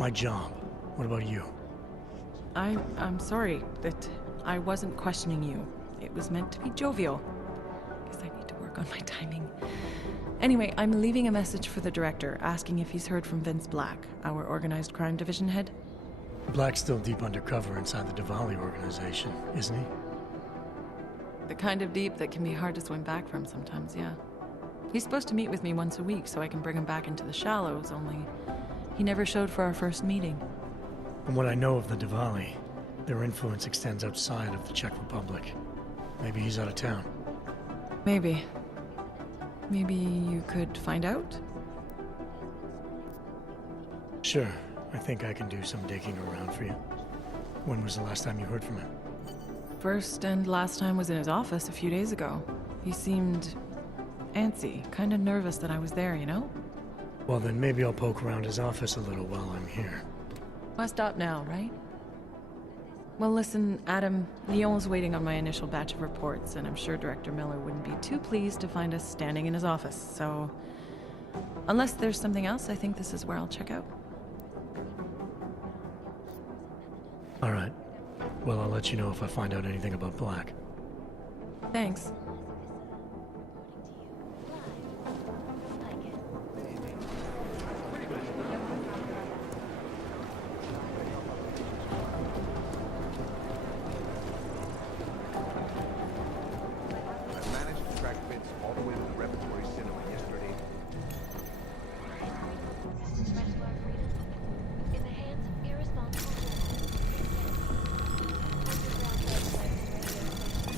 My job. What about you? I'm sorry that I wasn't questioning you. It was meant to be jovial. Guess I need to work on my timing. Anyway, I'm leaving a message for the director, asking if he's heard from Vince Black, our organized crime division head. Black's still deep undercover inside the Diwali organization, isn't he? The kind of deep that can be hard to swim back from sometimes, yeah. He's supposed to meet with me once a week so I can bring him back into the shallows, only he never showed for our first meeting. From what I know of the Diwali, their influence extends outside of the Czech Republic. Maybe he's out of town. Maybe. Maybe you could find out? Sure. I think I can do some digging around for you. When was the last time you heard from him? First and last time was in his office a few days ago. He seemed antsy, kind of nervous that I was there, you know? Well, then maybe I'll poke around his office a little while I'm here. Must stop now, right? Well, listen, Adam, Lyon's waiting on my initial batch of reports, and I'm sure Director Miller wouldn't be too pleased to find us standing in his office, so... Unless there's something else, I think this is where I'll check out. All right. Well, I'll let you know if I find out anything about Black. Thanks.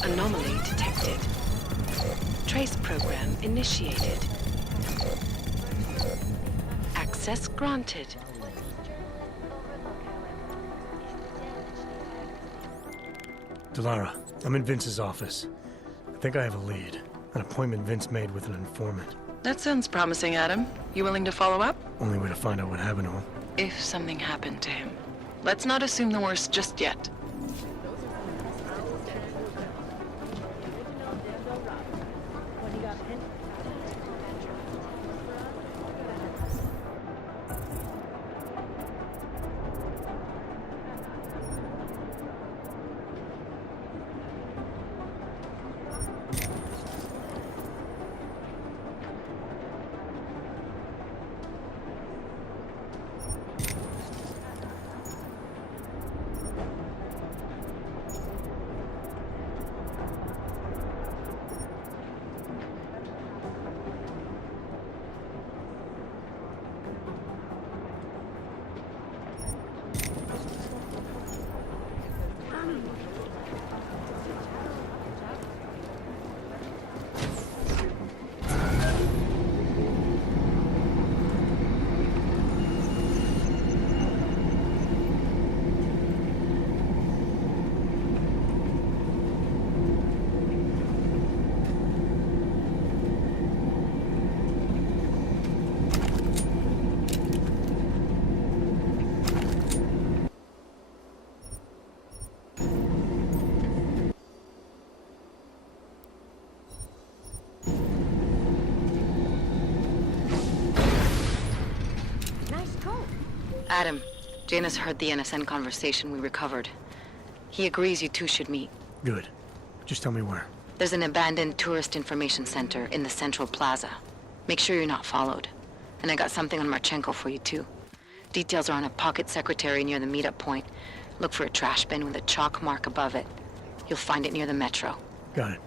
Anomaly detected. Trace program initiated. Access granted. Delara, I'm in Vince's office. I think I have a lead. An appointment Vince made with an informant. That sounds promising, Adam. You willing to follow up? Only way to find out what happened to him. If something happened to him. Let's not assume the worst just yet. Adam, Janus heard the NSN conversation we recovered. He agrees you two should meet. Good. Just tell me where. There's an abandoned tourist information center in the central plaza. Make sure you're not followed. And I got something on Marchenko for you too. Details are on a pocket secretary near the meetup point. Look for a trash bin with a chalk mark above it. You'll find it near the metro. Got it.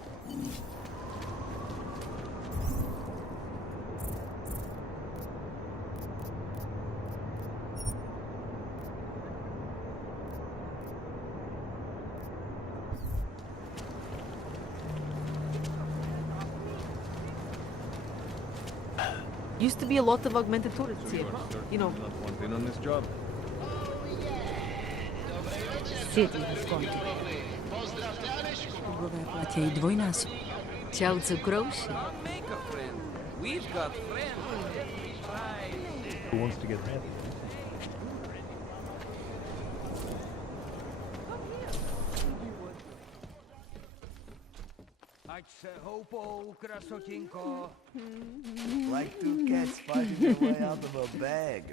Used to be a lot of augmented tourists here. You know. Not one pin on this job. City Visconti. Płaci dwójnasób. Ciałce groszy. Make a friend. We've got friends. Who wants to get red? Like two cats fighting their way out of a bag.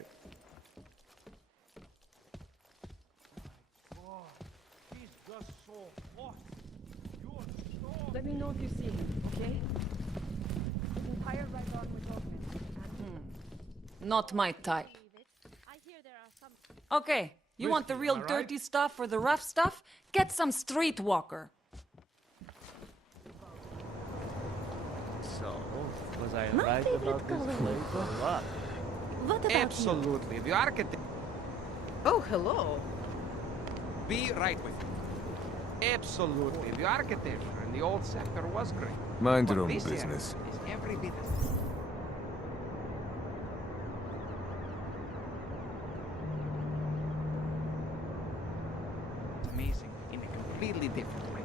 Let me know if you see him, okay? His entire right arm was augmented. Not my type. I hear there are some. Okay, you want the real dirty stuff or the rough stuff? Get some streetwalker. So, was I right about this place or what? What about Absolutely. The architect. Oh, hello. Be right with you. Absolutely. The architecture in the old sector was great. Mind your But own this area business. is every bit as amazing in a completely different way.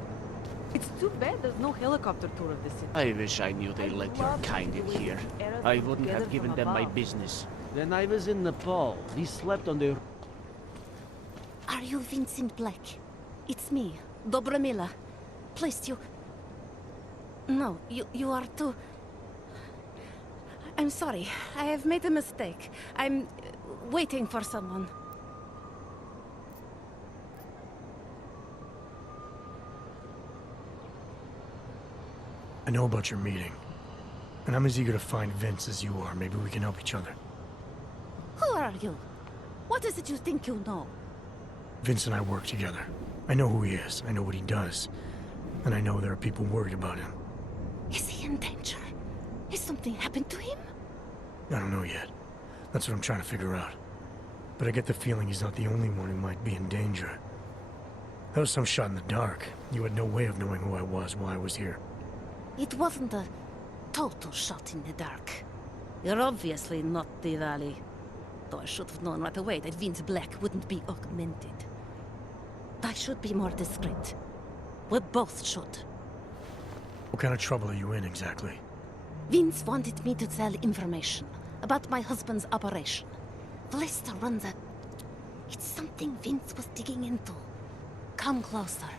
It's too bad there's no helicopter tour of the city. I wish I knew they let your kind in here. I wouldn't have given them my business. When I was in Nepal, we slept on the... Are you Vincent Black? It's me, Dobramila. Please, you... No, you are too... I'm sorry. I have made a mistake. I'm waiting for someone. I know about your meeting. And I'm as eager to find Vince as you are. Maybe we can help each other. Who are you? What is it you think you know? Vince and I work together. I know who he is. I know what he does. And I know there are people worried about him. Is he in danger? Has something happened to him? I don't know yet. That's what I'm trying to figure out. But I get the feeling he's not the only one who might be in danger. That was some shot in the dark. You had no way of knowing who I was while I was here. It wasn't a total shot in the dark. You're obviously not the Valley. Though I should have known right away that Vince Black wouldn't be augmented. I should be more discreet. We both should. What kind of trouble are you in, exactly? Vince wanted me to tell information about my husband's operation. Vlista runs a... It's something Vince was digging into. Come closer.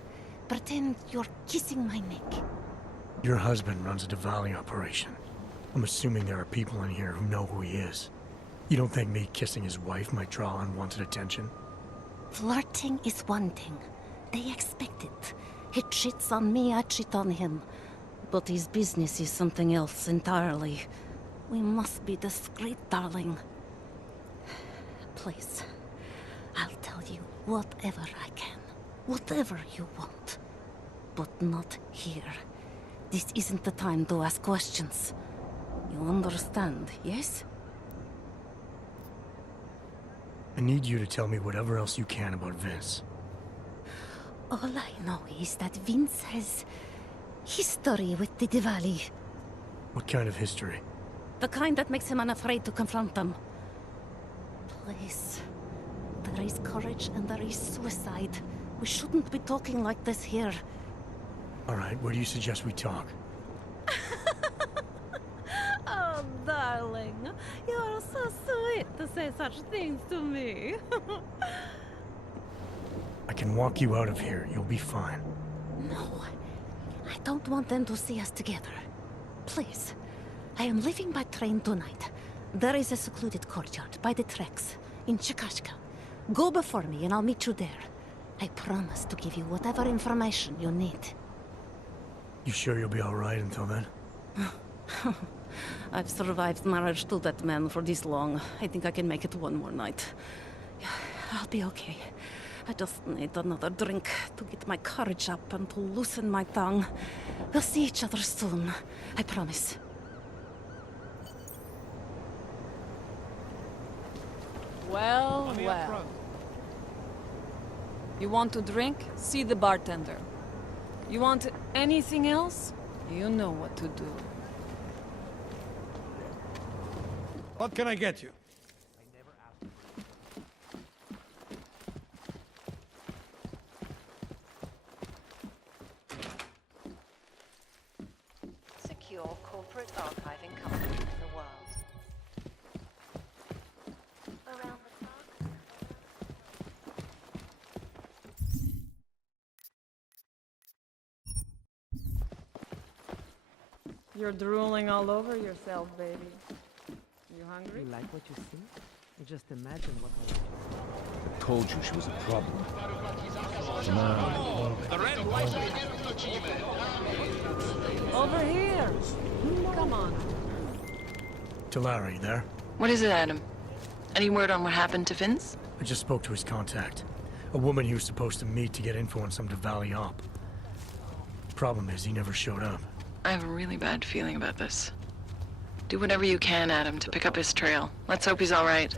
Pretend you're kissing my neck. Your husband runs a Diwali operation. I'm assuming there are people in here who know who he is. You don't think me kissing his wife might draw unwanted attention? Flirting is one thing. They expect it. He cheats on me, I cheat on him. But his business is something else entirely. We must be discreet, darling. Please, I'll tell you whatever I can. Whatever you want. But not here. This isn't the time to ask questions. You understand, yes? I need you to tell me whatever else you can about Vince. All I know is that Vince has history with the Diwali. What kind of history? The kind that makes him unafraid to confront them. Please. There is courage and there is suicide. We shouldn't be talking like this here. All right, where do you suggest we talk? Oh, darling. You are so sweet to say such things to me. I can walk you out of here. You'll be fine. No. I don't want them to see us together. Please. I am leaving by train tonight. There is a secluded courtyard by the tracks in Chikashka. Go before me and I'll meet you there. I promise to give you whatever information you need. You sure you'll be all right until then? I've survived marriage to that man for this long. I think I can make it one more night. I'll be okay. I just need another drink to get my courage up and to loosen my tongue. We'll see each other soon. I promise. Well, well. You want to drink? See the bartender. You want anything else? You know what to do. What can I get you? Secure corporate archiving company in the world. Around the clock. You're drooling all over yourself, baby. You hungry? You like what you see? Just imagine what I... told you she was a problem. Over here. Come on. Larry, there? What is it, Adam? Any word on what happened to Vince? I just spoke to his contact. A woman he was supposed to meet to get info on some Valley op. Problem is, he never showed up. I have a really bad feeling about this. Do whatever you can, Adam, to pick up his trail. Let's hope he's all right.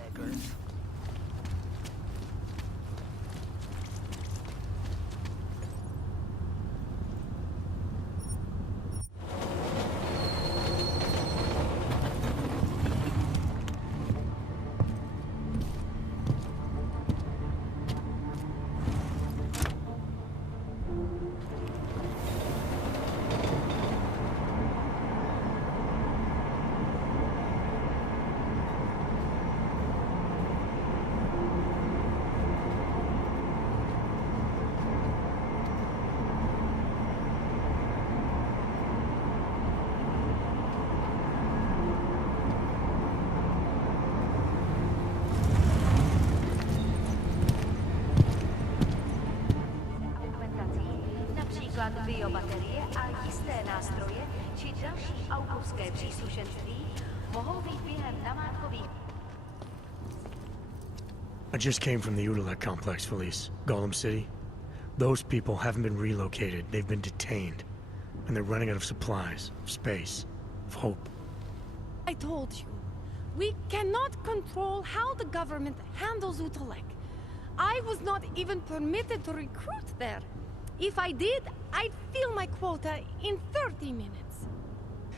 Například biobaterie a jisté nástroje či další autorské příslušenství mohou být během namátkových. I just came from the Udalek complex, Felice. Gollum City. Those people haven't been relocated. They've been detained. And they're running out of supplies, of space, of hope. I told you, we cannot control how the government handles Utalek. I was not even permitted to recruit there. If I did, I'd fill my quota in 30 minutes.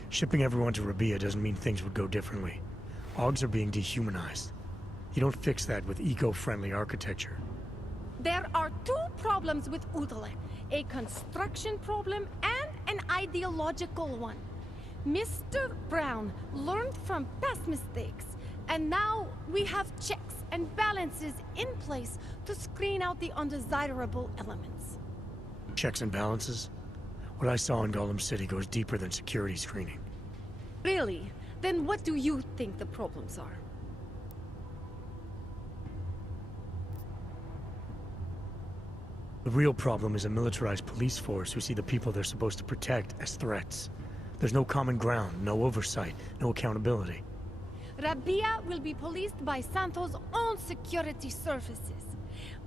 Shipping everyone to Rabia doesn't mean things would go differently. Augs are being dehumanized. You don't fix that with eco-friendly architecture. There are two problems with Utalek. A construction problem and an ideological one. Mr. Brown learned from past mistakes, and now we have checks and balances in place to screen out the undesirable elements. Checks and balances? What I saw in Gollum City goes deeper than security screening. Really? Then what do you think the problems are? The real problem is a militarized police force who see the people they're supposed to protect as threats. There's no common ground, no oversight, no accountability. Rabia will be policed by Santos' own security services.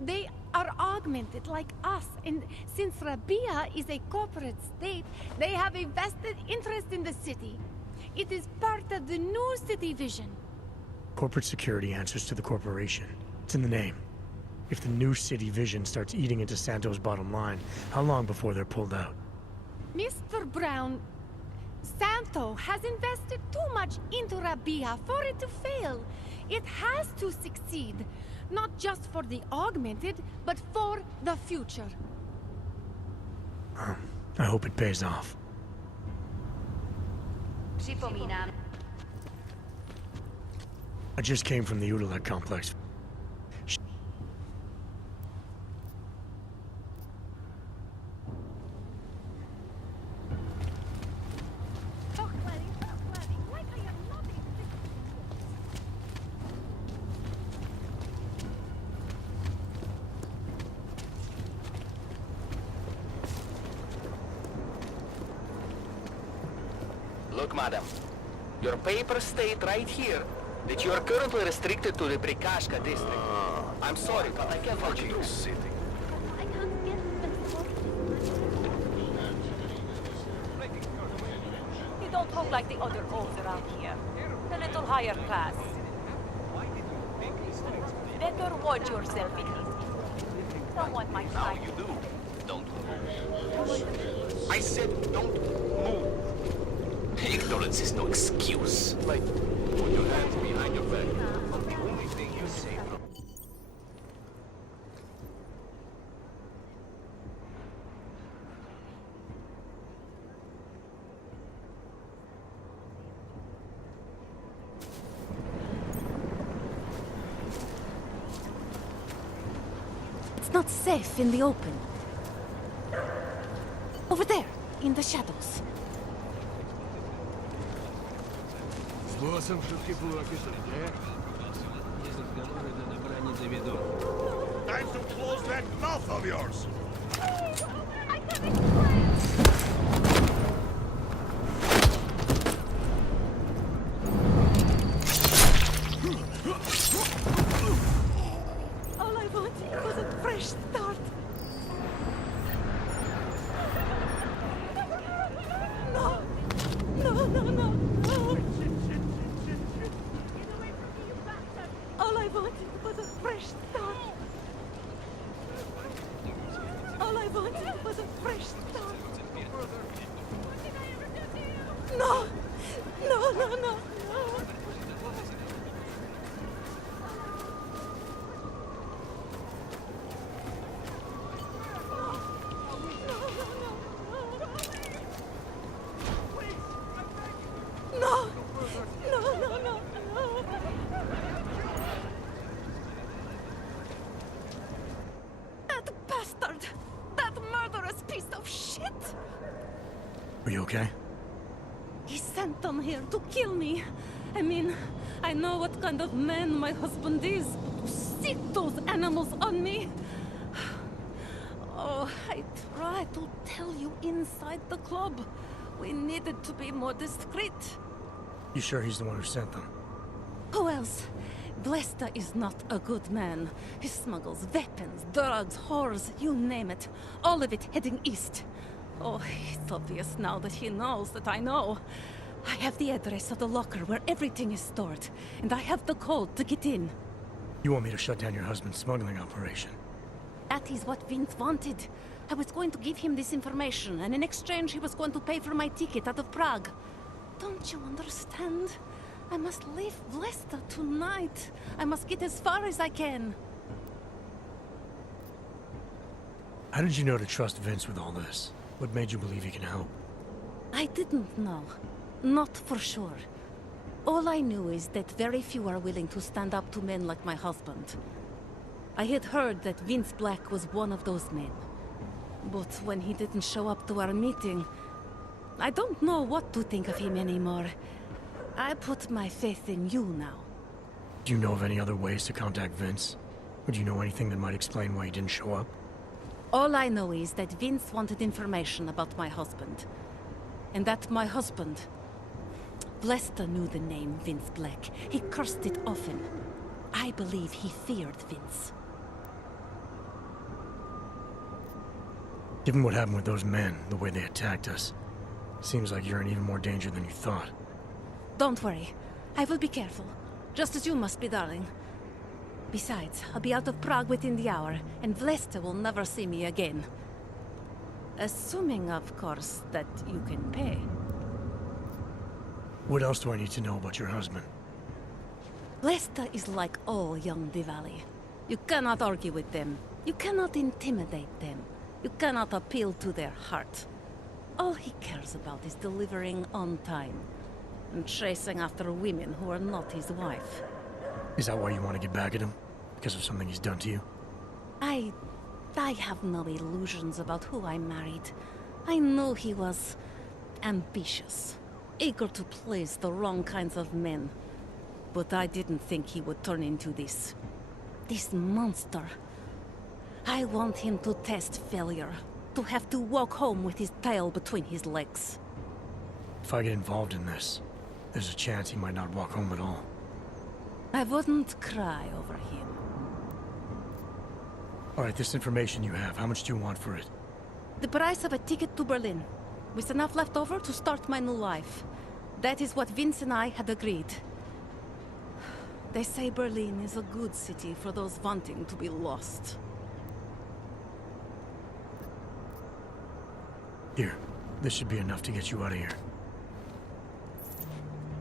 They are augmented like us, and since Rabia is a corporate state, they have a vested interest in the city. It is part of the new city vision. Corporate security answers to the corporation. It's in the name. If the new city vision starts eating into Santos' bottom line, how long before they're pulled out? Mr. Brown, Santo has invested too much into Rabia for it to fail. It has to succeed. Not just for the augmented, but for the future. I hope it pays off. Připomínám. I just came from the Udalek complex. Look, madam, your papers state right here that you are currently restricted to the Prikashka district. I'm sorry, but I can't let you do. You don't look like the other olds around here. A little higher class. Better watch yourself in here. Someone might Now find you do. Don't move. I said don't move. Ignorance is no excuse. Like, put your hands behind your back. The only thing you say. It's not safe in the open. Over there, in the shadows. Способ, чтобы кипу ракеты, Time to close that mouth of yours! All I wanted was a fresh start. No! No, no, no, no! All I wanted was a fresh start. All I wanted was a fresh start. No! No, no, no, no! No! No, no, no, no! That bastard! That murderous piece of shit! Are you okay? He sent them here to kill me. I mean, I know what kind of man my husband is. To sick those animals on me. Oh, I tried to tell you inside the club. We needed to be more discreet. You sure he's the one who sent them? Who else? Blesta is not a good man. He smuggles weapons, drugs, whores, you name it. All of it heading east. Oh, it's obvious now that he knows that I know. I have the address of the locker where everything is stored, and I have the code to get in. You want me to shut down your husband's smuggling operation? That is what Vince wanted. I was going to give him this information, and in exchange he was going to pay for my ticket out of Prague. Don't you understand? I must leave Blesta tonight. I must get as far as I can. How did you know to trust Vince with all this? What made you believe he can help? I didn't know. Not for sure. All I knew is that very few are willing to stand up to men like my husband. I had heard that Vince Black was one of those men. But when he didn't show up to our meeting, I don't know what to think of him anymore. I put my faith in you now. Do you know of any other ways to contact Vince? Or do you know anything that might explain why he didn't show up? All I know is that Vince wanted information about my husband. And that my husband... Blesta knew the name Vince Black. He cursed it often. I believe he feared Vince. Given what happened with those men, the way they attacked us, seems like you're in even more danger than you thought. Don't worry. I will be careful. Just as you must be, darling. Besides, I'll be out of Prague within the hour, and Blesta will never see me again. Assuming, of course, that you can pay. What else do I need to know about your husband? Blesta is like all young Diwali. You cannot argue with them. You cannot intimidate them. You cannot appeal to their heart. All he cares about is delivering on time. And chasing after women who are not his wife. Is that why you want to get back at him? Because of something he's done to you? I have no illusions about who I married. I know he was ambitious, eager to please the wrong kinds of men. But I didn't think he would turn into this monster. I want him to test failure, to have to walk home with his tail between his legs. If I get involved in this, there's a chance he might not walk home at all. I wouldn't cry over him. Alright, this information you have, how much do you want for it? The price of a ticket to Berlin, with enough left over to start my new life. That is what Vince and I had agreed. They say Berlin is a good city for those wanting to be lost. Here, this should be enough to get you out of here.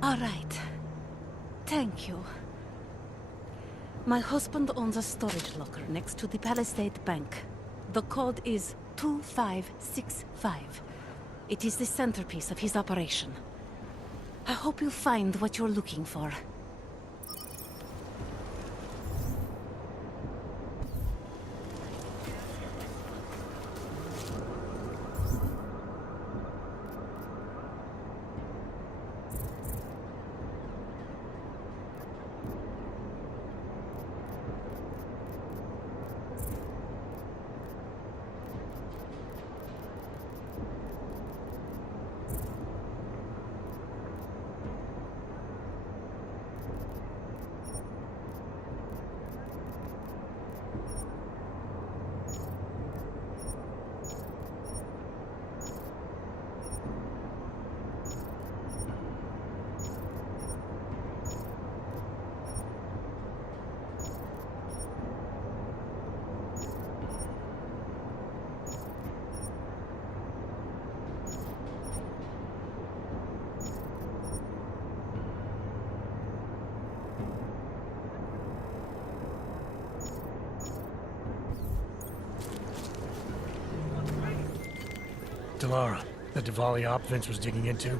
All right. Thank you. My husband owns a storage locker next to the Palisade Bank. The code is 2565. It is the centerpiece of his operation. I hope you find what you're looking for. Lara, the Diwali op Vince was digging into.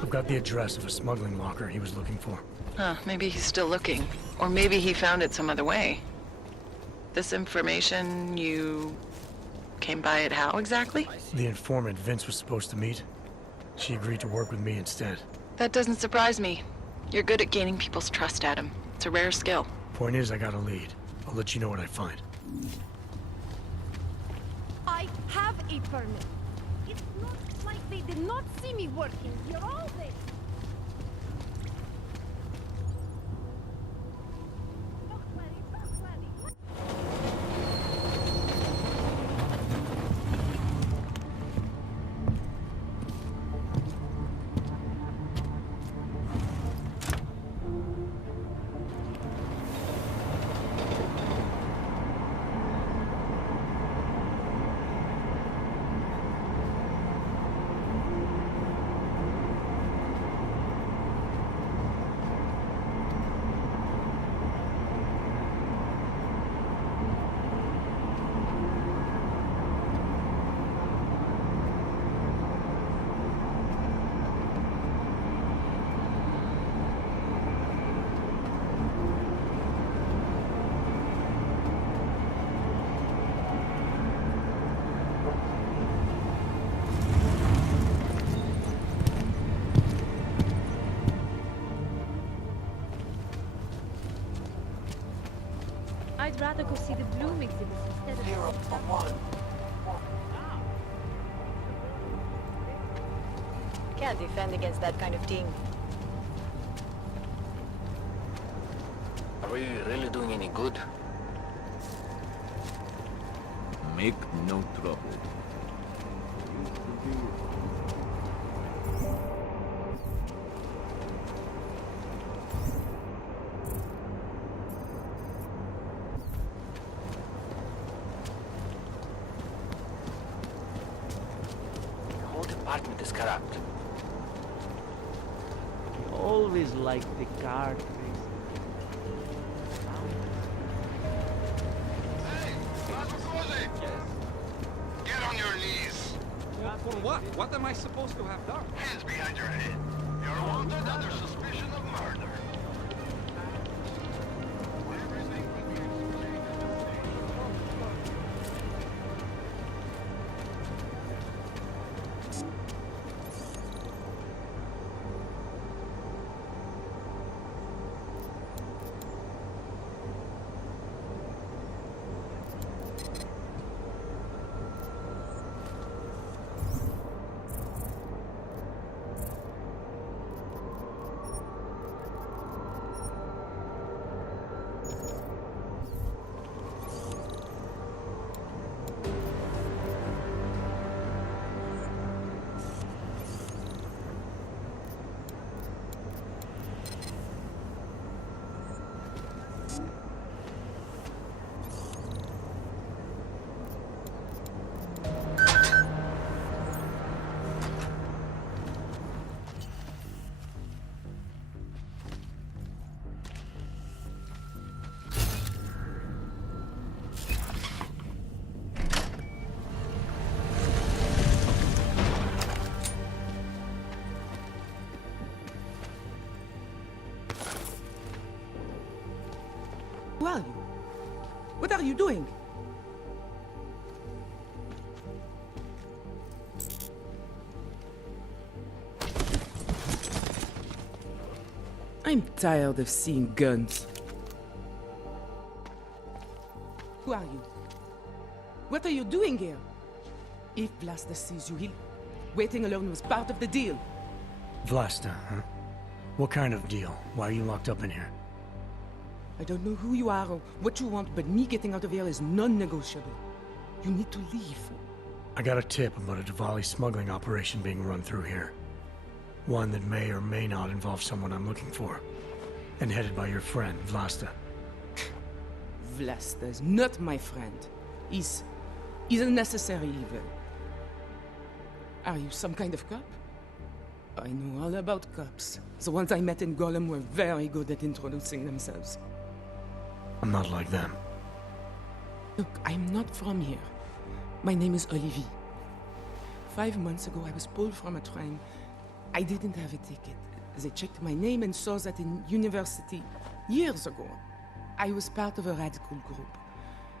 I've got the address of a smuggling locker he was looking for. Huh, maybe he's still looking. Or maybe he found it some other way. This information, you came by it how exactly? The informant Vince was supposed to meet, she agreed to work with me instead. That doesn't surprise me. You're good at gaining people's trust, Adam. It's a rare skill. Point is, I got a lead. I'll let you know what I find. I have a permit. It's not like they did not see me working here all day. Don't worry, don't worry. I'd rather go see the Bloom exhibits instead of... Can't defend against that kind of team. Are we really doing any good? Make no trouble. The whole department is corrupt. Always like the card. Get on your knees. For what? What am I supposed to have done? Hands behind your head. You're wanted under suspicion of murder. Who are you? What are you doing? I'm tired of seeing guns. Who are you? What are you doing here? If Vlasta sees you, waiting alone was part of the deal. Vlasta, huh? What kind of deal? Why are you locked up in here? I don't know who you are or what you want, but me getting out of here is non-negotiable. You need to leave. I got a tip about a Diwali smuggling operation being run through here. One that may or may not involve someone I'm looking for. And headed by your friend, Vlasta. Vlasta is not my friend. He's a necessary evil. Are you some kind of cop? I know all about cops. The ones I met in Golem were very good at introducing themselves. I'm not like them. Look, I'm not from here. My name is Olivier. 5 months ago, I was pulled from a train. I didn't have a ticket. They checked my name and saw that in university years ago. I was part of a radical group.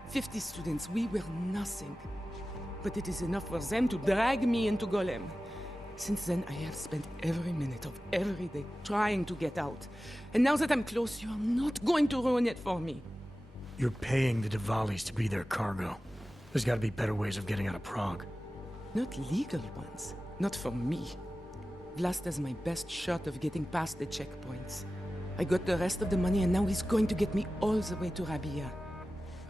50 students, we were nothing. But it is enough for them to drag me into Golem. Since then, I have spent every minute of every day trying to get out. And now that I'm close, you are not going to ruin it for me. You're paying the Diwalis to be their cargo. There's gotta be better ways of getting out of Prague. Not legal ones. Not for me. Vlast is my best shot of getting past the checkpoints. I got the rest of the money and now he's going to get me all the way to Rabia.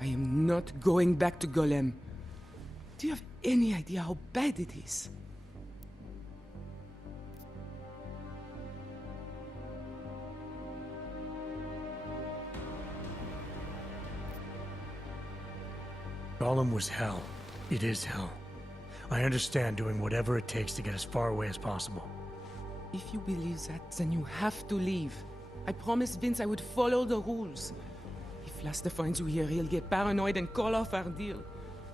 I am not going back to Golem. Do you have any idea how bad it is? Golem was hell. It is hell. I understand doing whatever it takes to get as far away as possible. If you believe that, then you have to leave. I promised Vince I would follow the rules. If Laster finds you here, he'll get paranoid and call off our deal.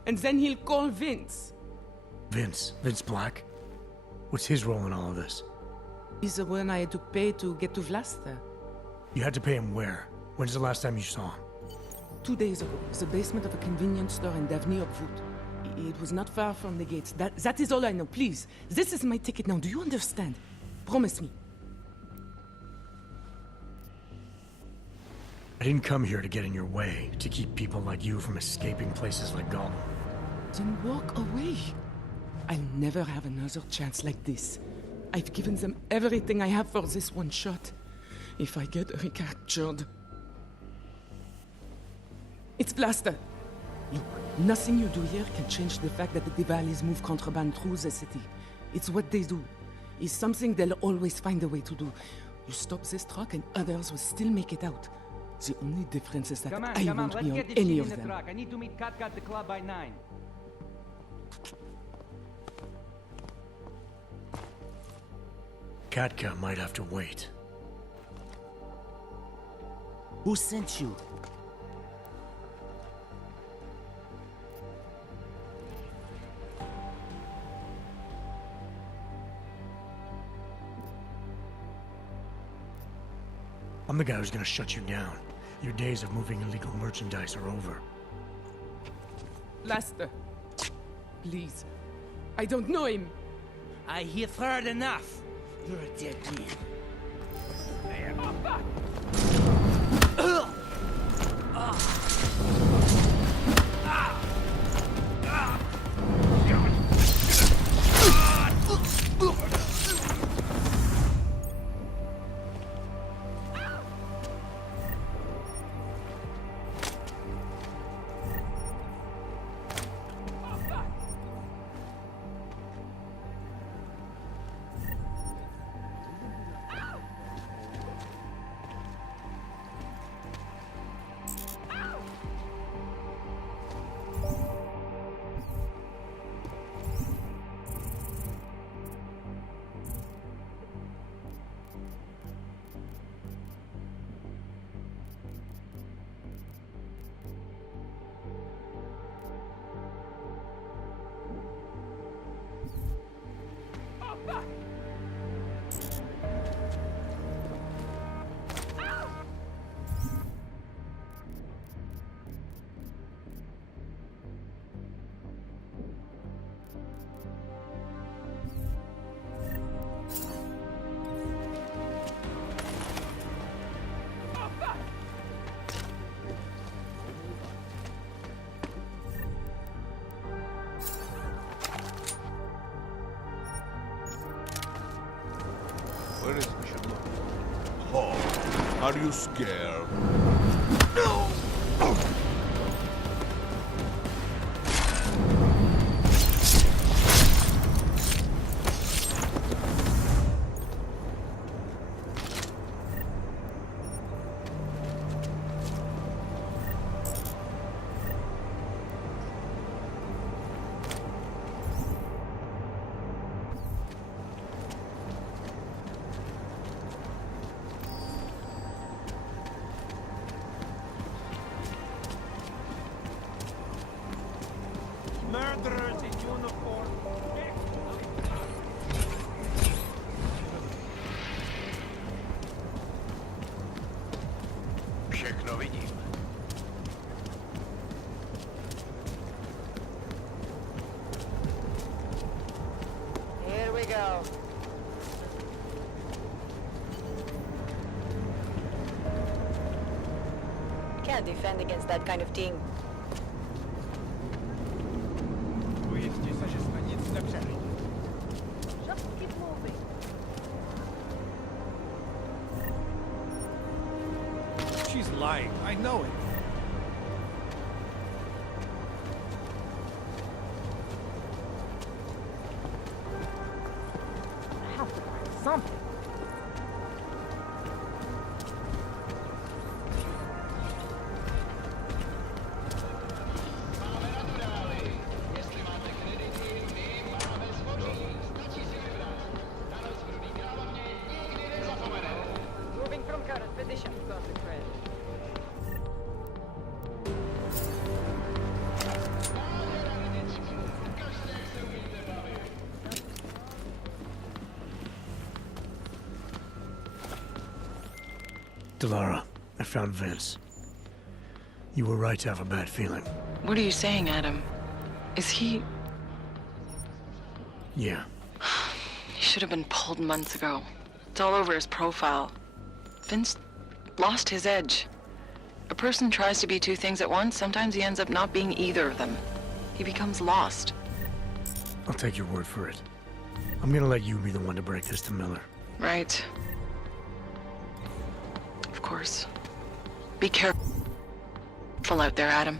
And then he'll call Vince. Vince? Vince Black? What's his role in all of this? He's the one I had to pay to get to Vlasta. You had to pay him where? When's the last time you saw him? 2 days ago, the basement of a convenience store in Davni Obvut. It was not far from the gates. That is all I know. Please, this is my ticket now. Do you understand? Promise me. I didn't come here to get in your way, to keep people like you from escaping places like Golem. Then walk away. I'll never have another chance like this. I've given them everything I have for this one shot. If I get recaptured... It's Blaster. Look, nothing you do here can change the fact that the Diwalis move contraband through the city. It's what they do. It's something they'll always find a way to do. You stop this truck and others will still make it out. The only difference is that I won't be on any of them. I need to meet Katka at the club by 9. Katka might have to wait. Who sent you? I'm the guy who's gonna shut you down. Your days of moving illegal merchandise are over. Laster. Please. I don't know him. I have heard enough. You're a dead man. Where is we should look? Oh, are you scared? No! Všechno vidím. Here we go. Can't defend against that kind of thing. Just keep moving. She's lying. I know it. I have to find something. Moving from current position. Concentrate. Delara, I found Vince. You were right to have a bad feeling. What are you saying, Adam? Is he... Yeah. He should have been pulled months ago. It's all over his profile. Vince lost his edge. A person tries to be two things at once, sometimes he ends up not being either of them. He becomes lost. I'll take your word for it. I'm gonna let you be the one to break this to Miller. Right. Of course. Be careful out there, Adam.